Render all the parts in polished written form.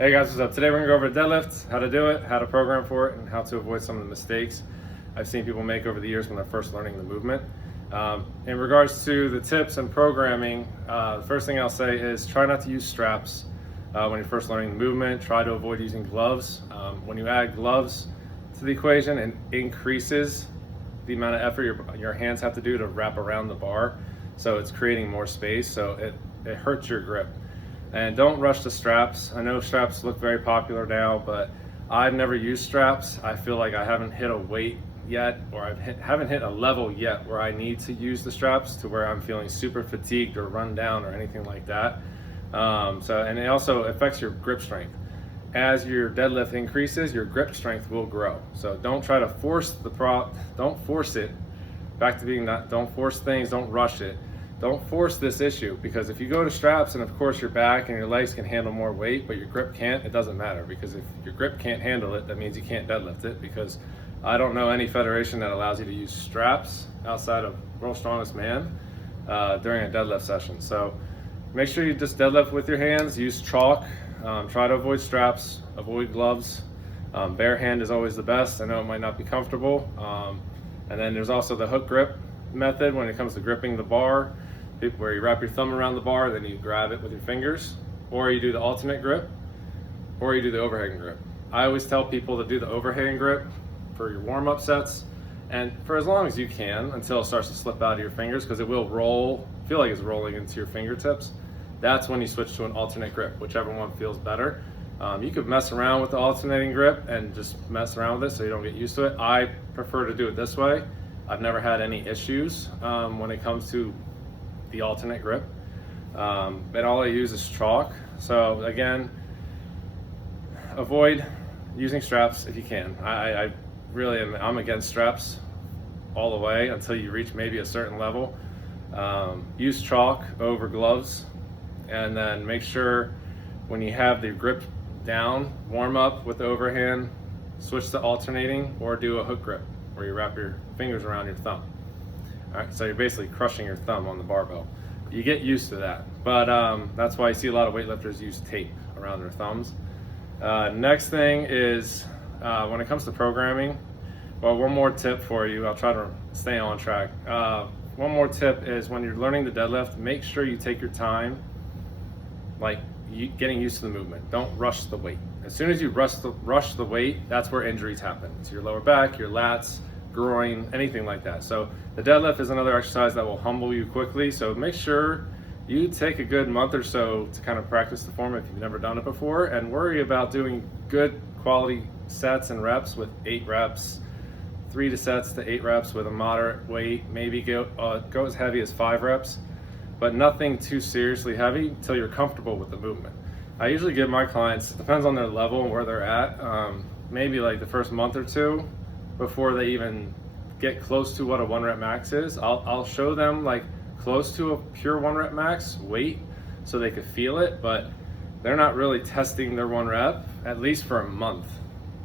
Hey guys, what's up? Today we're gonna go over deadlifts, how to do it, how to program for it, and how to avoid some of the mistakes I've seen people make over the years when they're first learning the movement. In regards to the tips and programming, the first thing I'll say is try not to use straps when you're first learning the movement. Try to avoid using gloves. When you add gloves to the equation, it increases the amount of effort your hands have to do to wrap around the bar. So it's creating more space, so it hurts your grip. And don't rush the straps. I know straps look very popular now, but I've never used straps. I feel like I haven't hit a weight yet, or I haven't hit a level yet where I need to use the straps to where I'm feeling super fatigued or run down or anything like that. And it also affects your grip strength. As your deadlift increases, your grip strength will grow. So don't try to force don't force it. Back to being that, don't force things, don't rush it. Don't force this issue, because if you go to straps and of course your back and your legs can handle more weight, but your grip can't, it doesn't matter, because if your grip can't handle it, that means you can't deadlift it, because I don't know any federation that allows you to use straps outside of World's Strongest Man during a deadlift session. So make sure you just deadlift with your hands, use chalk, try to avoid straps, avoid gloves. Bare hand is always the best. I know it might not be comfortable. And then there's also the hook grip method when it comes to gripping the bar, where you wrap your thumb around the bar, then you grab it with your fingers, or you do the alternate grip, or you do the overhand grip. I always tell people to do the overhand grip for your warm-up sets, and for as long as you can, until it starts to slip out of your fingers, because it will feel like it's rolling into your fingertips. That's when you switch to an alternate grip, whichever one feels better. You could mess around with the alternating grip and just mess around with it so you don't get used to it. I prefer to do it this way. I've never had any issues when it comes to the alternate grip. But all I use is chalk. So again, avoid using straps if you can. I really I'm against straps all the way until you reach maybe a certain level. Use chalk over gloves, and then make sure when you have the grip down, warm up with the overhand, switch to alternating, or do a hook grip where you wrap your fingers around your thumb. All right, so you're basically crushing your thumb on the barbell. You get used to that, but that's why you see a lot of weightlifters use tape around their thumbs. Next thing is when it comes to programming, well, one more tip for you. I'll try to stay on track. One more tip is when you're learning the deadlift, make sure you take your time, like getting used to the movement. Don't rush the weight. As soon as you rush the weight, that's where injuries happen. It's your lower back, your lats, groin, anything like that. So the deadlift is another exercise that will humble you quickly. So make sure you take a good month or so to kind of practice the form if you've never done it before, and worry about doing good quality sets and reps with 8 reps, 3 sets to 8 reps with a moderate weight. Maybe go as heavy as 5 reps, but nothing too seriously heavy until you're comfortable with the movement. I usually give my clients, it depends on their level and where they're at, maybe like the first month or two before they even get close to what a 1 rep max is. I'll show them like close to a pure 1 rep max weight so they could feel it, but they're not really testing their 1 rep at least for a month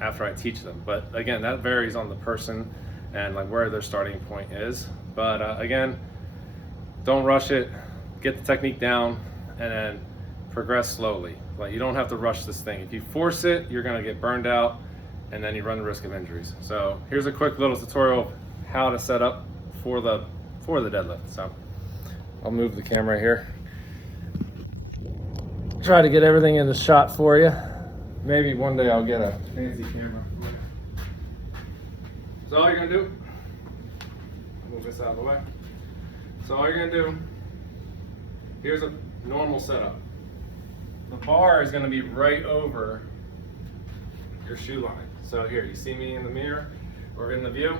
after I teach them. But again, that varies on the person and like where their starting point is. But again, don't rush it, get the technique down, and then progress slowly. Like, you don't have to rush this thing. If you force it, you're gonna get burned out, and then you run the risk of injuries. So here's a quick little tutorial of how to set up for the deadlift. So I'll move the camera here. Try to get everything in the shot for you. Maybe one day I'll get a fancy camera for you. So all you're gonna do, move this out of the way. So all you're gonna do, here's a normal setup. The bar is gonna be right over your shoe line. So here, you see me in the mirror or in the view?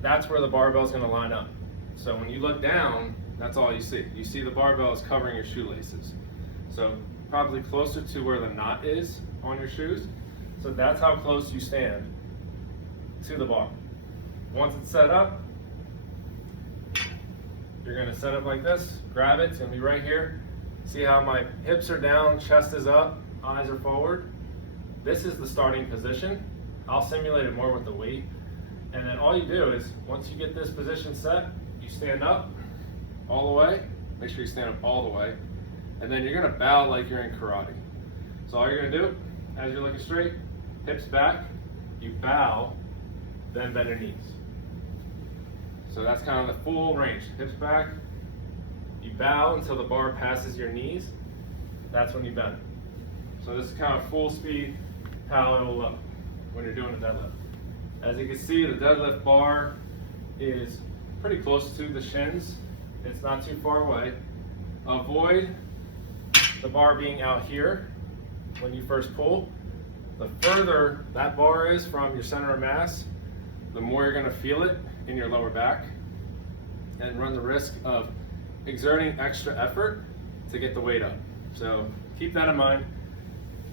That's where the barbell is gonna line up. So when you look down, that's all you see. You see the barbell is covering your shoelaces. So probably closer to where the knot is on your shoes. So that's how close you stand to the bar. Once it's set up, you're gonna set it like this, grab it, it's gonna be right here. See how my hips are down, chest is up, eyes are forward. This is the starting position. I'll simulate it more with the weight. And then all you do is, once you get this position set, you stand up all the way. Make sure you stand up all the way. And then you're gonna bow like you're in karate. So So all you're gonna do, as you're looking straight, hips back, you bow, then bend your knees. So that's kind of the full range. Hips back, you bow until the bar passes your knees, that's when you bend. So this is kind of full speed how it'll look when you're doing a deadlift. As you can see, the deadlift bar is pretty close to the shins. It's not too far away. Avoid the bar being out here when you first pull. The further that bar is from your center of mass, the more you're going to feel it in your lower back and run the risk of exerting extra effort to get the weight up. So keep that in mind.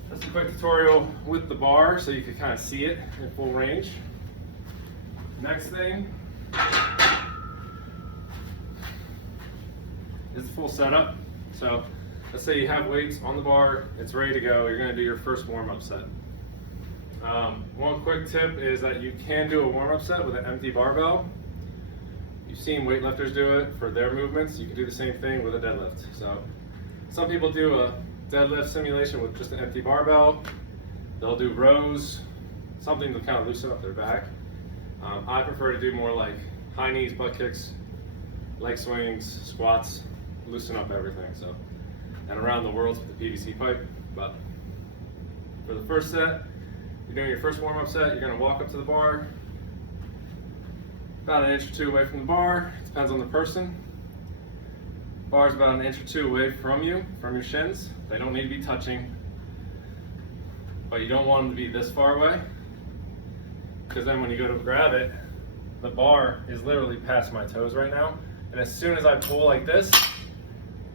That's a quick tutorial with the bar so you can kind of see it in full range. Next thing is the full setup. So let's say you have weights on the bar, it's ready to go, you're going to do your first warm-up set. One quick tip is that you can do a warm-up set with an empty barbell. You've seen weightlifters do it for their movements. You can do the same thing with a deadlift. So some people do a deadlift simulation with just an empty barbell. They'll do rows, something to kind of loosen up their back. I prefer to do more like high knees, butt kicks, leg swings, squats, loosen up everything. So, and around the world with the PVC pipe. But for the first set, you're doing your first warm-up set, you're going to walk up to the bar, about an inch or two away from the bar. It depends on the person. Bar's about an inch or two away from you, from your shins. They don't need to be touching, but you don't want them to be this far away, because then when you go to grab it, the bar is literally past my toes right now. And as soon as I pull like this,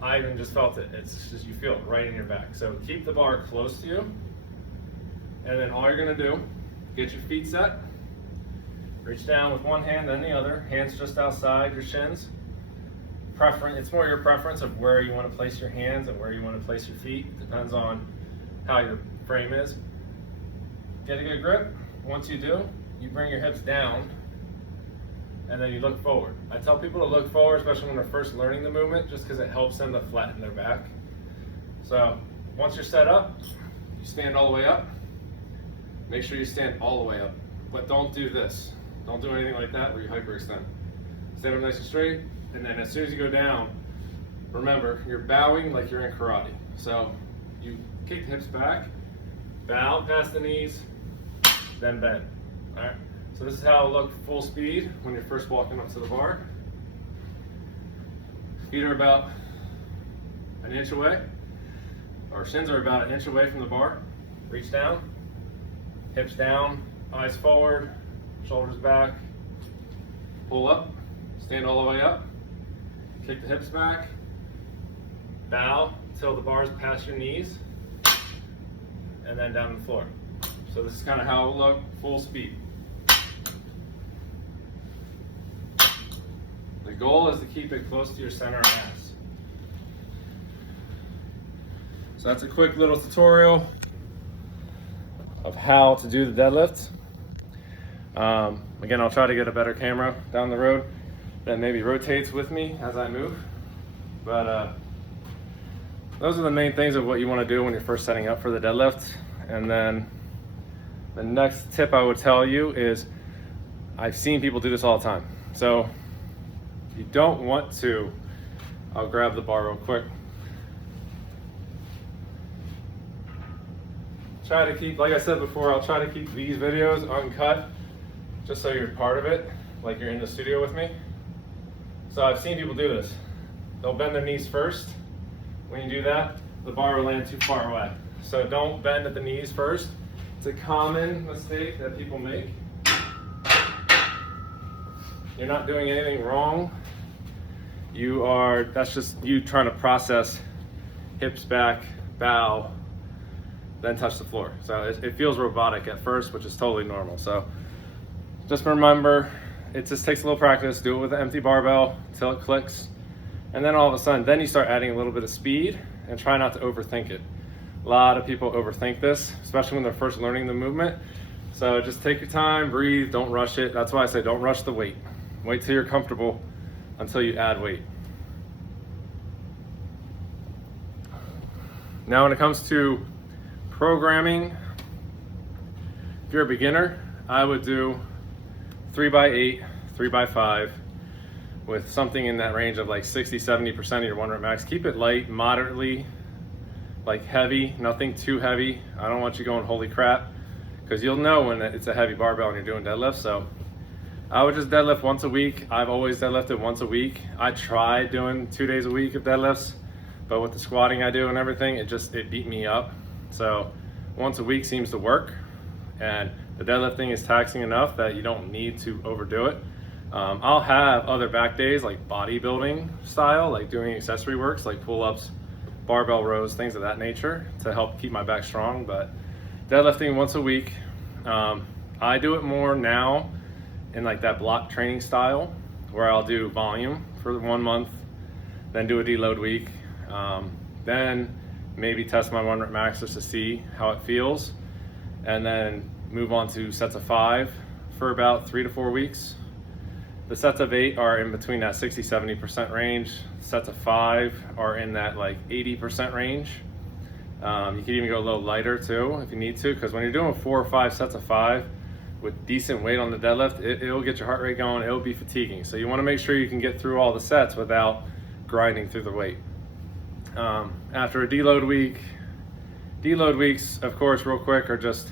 I even just felt it. It's just, you feel it right in your back. So keep the bar close to you. And then all you're gonna do, get your feet set, reach down with one hand, then the other, hands just outside your shins. It's more your preference of where you want to place your hands and where you want to place your feet. Depends on how your frame is. Get a good grip. Once you do, you bring your hips down and then you look forward. I tell people to look forward, especially when they're first learning the movement, just because it helps them to flatten their back. So once you're set up, you stand all the way up. Make sure you stand all the way up, but don't do this. Don't do anything like that where you hyperextend. Stand up nice and straight, and then as soon as you go down, remember, you're bowing like you're in karate. So you kick the hips back, bow past the knees, then bend. All right. So this is how it'll look full speed when you're first walking up to the bar. Feet are about an inch away, or shins are about an inch away from the bar. Reach down, hips down, eyes forward, shoulders back, pull up, stand all the way up, kick the hips back, bow till the bar's past your knees, and then down to the floor. So this is kind of how it will look full speed. The goal is to keep it close to your center of mass. So that's a quick little tutorial of how to do the deadlift. Again, I'll try to get a better camera down the road that maybe rotates with me as I move. But those are the main things of what you want to do when you're first setting up for the deadlift. And then the next tip I would tell you is, I've seen people do this all the time. So you don't want to, I'll grab the bar real quick. Try to keep, like I said before, I'll try to keep these videos uncut, just so you're part of it, like you're in the studio with me. So I've seen people do this. They'll bend their knees first. When you do that, the bar will land too far away. So don't bend at the knees first. It's a common mistake that people make. You're not doing anything wrong. That's just you trying to process hips back, bow, then touch the floor. So it feels robotic at first, which is totally normal. So just remember, it just takes a little practice. Do it with an empty barbell until it clicks. And then all of a sudden, then you start adding a little bit of speed and try not to overthink it. A lot of people overthink this, especially when they're first learning the movement. So just take your time, breathe, don't rush it. That's why I say don't rush the weight. Wait till you're comfortable until you add weight. Now when it comes to Programming, if you're a beginner, I would do 3x8, 3x5 with something in that range of like 60-70% of your 1 rep max. Keep it light, moderately, like heavy, nothing too heavy. I don't want you going holy crap, because you'll know when it's a heavy barbell and you're doing deadlifts. So I would just deadlift once a week. I've always deadlifted once a week. I tried doing 2 days a week of deadlifts, but with the squatting I do and everything, it beat me up. So once a week seems to work, and the deadlifting is taxing enough that you don't need to overdo it. I'll have other back days like bodybuilding style, like doing accessory works like pull-ups, barbell rows, things of that nature to help keep my back strong. But deadlifting once a week, I do it more now in like that block training style where I'll do volume for 1 month, then do a deload week, then maybe test my 1 rep max just to see how it feels, and then move on to sets of 5 for about 3 to 4 weeks. The sets of 8 are in between that 60-70% range. Sets of 5 are in that like 80% range. You can even go a little lighter too if you need to, because when you're doing 4 or 5 sets of 5 with decent weight on the deadlift, it'll get your heart rate going, it'll be fatiguing. So you want to make sure you can get through all the sets without grinding through the weight. After a deload weeks, of course, real quick, are just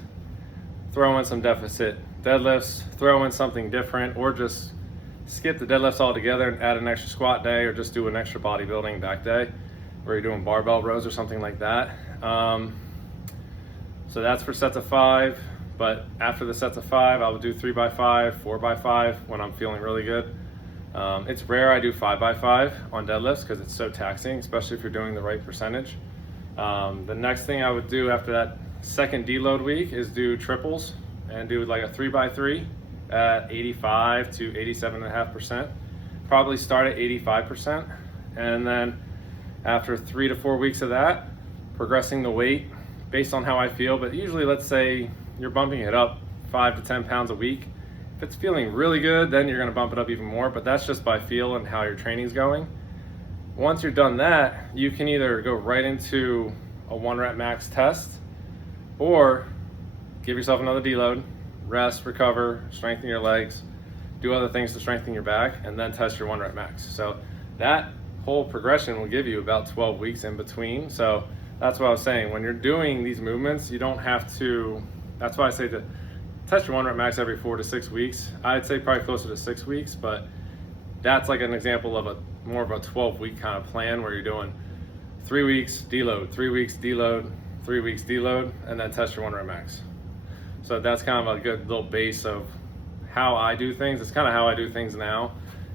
throw in some deficit deadlifts, throw in something different, or just skip the deadlifts altogether and add an extra squat day, or just do an extra bodybuilding back day where you're doing barbell rows or something like that. So that's for sets of 5, but after the sets of 5, I will do 3x5, 4x5 when I'm feeling really good. It's rare I do 5x5 on deadlifts because it's so taxing, especially if you're doing the right percentage. The next thing I would do after that second deload week is do triples and do like a 3x3 at 85 to 87.5%. Probably start at 85%, and then after 3 to 4 weeks of that, progressing the weight based on how I feel. But usually, let's say you're bumping it up 5 to 10 pounds a week. If it's feeling really good, then you're going to bump it up even more, but that's just by feel and how your training's going. Once you're done that, you can either go right into a 1 rep max test, or give yourself another deload, rest, recover, strengthen your legs, do other things to strengthen your back, and then test your 1 rep max. So that whole progression will give you about 12 weeks in between. So that's what I was saying. When you're doing these movements, you don't have to, that's why I say to test your 1 rep max every 4 to 6 weeks. I'd say probably closer to 6 weeks, but that's like an example of more of a 12-week kind of plan where you're doing 3 weeks deload, 3 weeks deload, 3 weeks deload, and then test your 1 rep max. So that's kind of a good little base of how I do things. It's kind of how I do things now.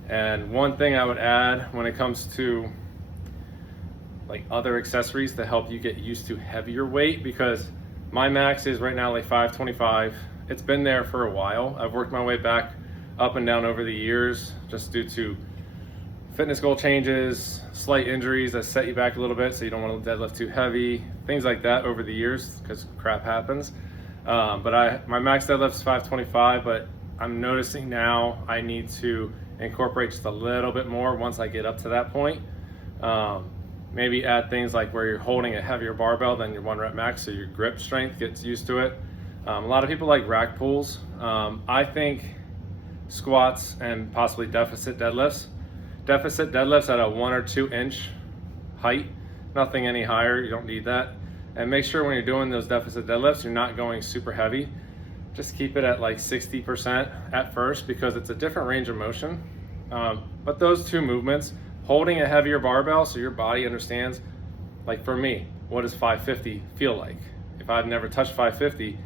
And one thing I would add when it comes to like other accessories to help you get used to heavier weight, because my max is right now like 525. It's been there for a while. I've worked my way back up and down over the years just due to fitness goal changes, slight injuries that set you back a little bit, so you don't want to deadlift too heavy, things like that over the years, because crap happens. But my max deadlift is 525, but I'm noticing now I need to incorporate just a little bit more once I get up to that point. Maybe add things like where you're holding a heavier barbell than your 1 rep max, so your grip strength gets used to it. A lot of people like rack pulls. I think squats and possibly deficit deadlifts. Deficit deadlifts at a 1 or 2 inch height, nothing any higher, you don't need that. And make sure when you're doing those deficit deadlifts, you're not going super heavy. Just keep it at like 60% at first, because it's a different range of motion. But those 2 movements, holding a heavier barbell so your body understands, like for me, what does 550 feel like? If I've never touched 550,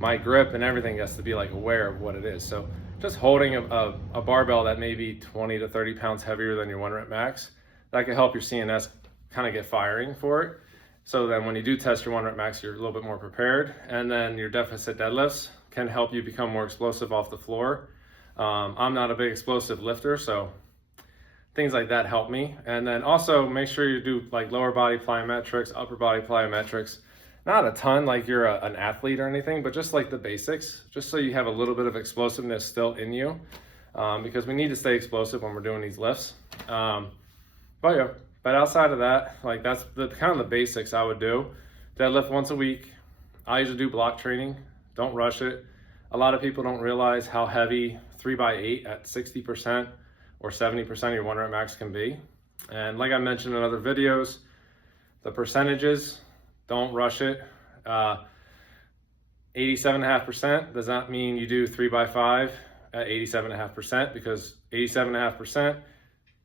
my grip and everything has to be like aware of what it is. So just holding a barbell that may be 20 to 30 pounds heavier than your 1 rep max, that can help your CNS kind of get firing for it. So then when you do test your 1 rep max, you're a little bit more prepared. And then your deficit deadlifts can help you become more explosive off the floor. I'm not a big explosive lifter, so things like that help me. And then also make sure you do like lower body plyometrics, upper body plyometrics. Not a ton like you're an athlete or anything, but just like the basics, just so you have a little bit of explosiveness still in you, because we need to stay explosive when we're doing these lifts. But outside of that, like that's the kind of the basics I would do. Deadlift once a week, I usually do block training. Don't rush it. A lot of people don't realize how heavy 3x8 at 60% or 70% of your 1 rep max can be. And like I mentioned in other videos, the percentages, don't rush it. 87.5% does not mean you do 3x5 at 87.5%, because 87.5%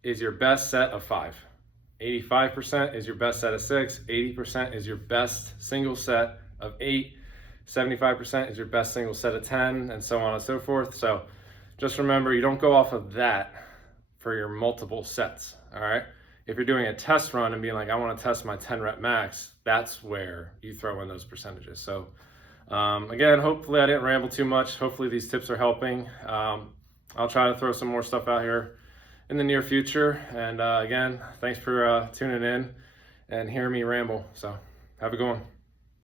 is your best set of 5. 85% is your best set of 6. 80% is your best single set of 8. 75% is your best single set of 10, and so on and so forth. So just remember, you don't go off of that for your multiple sets, all right? If you're doing a test run and being like, I want to test my 10 rep max, that's where you throw in those percentages. So again, hopefully I didn't ramble too much. Hopefully these tips are helping. I'll try to throw some more stuff out here in the near future. And again, thanks for tuning in and hearing me ramble. So have a good one.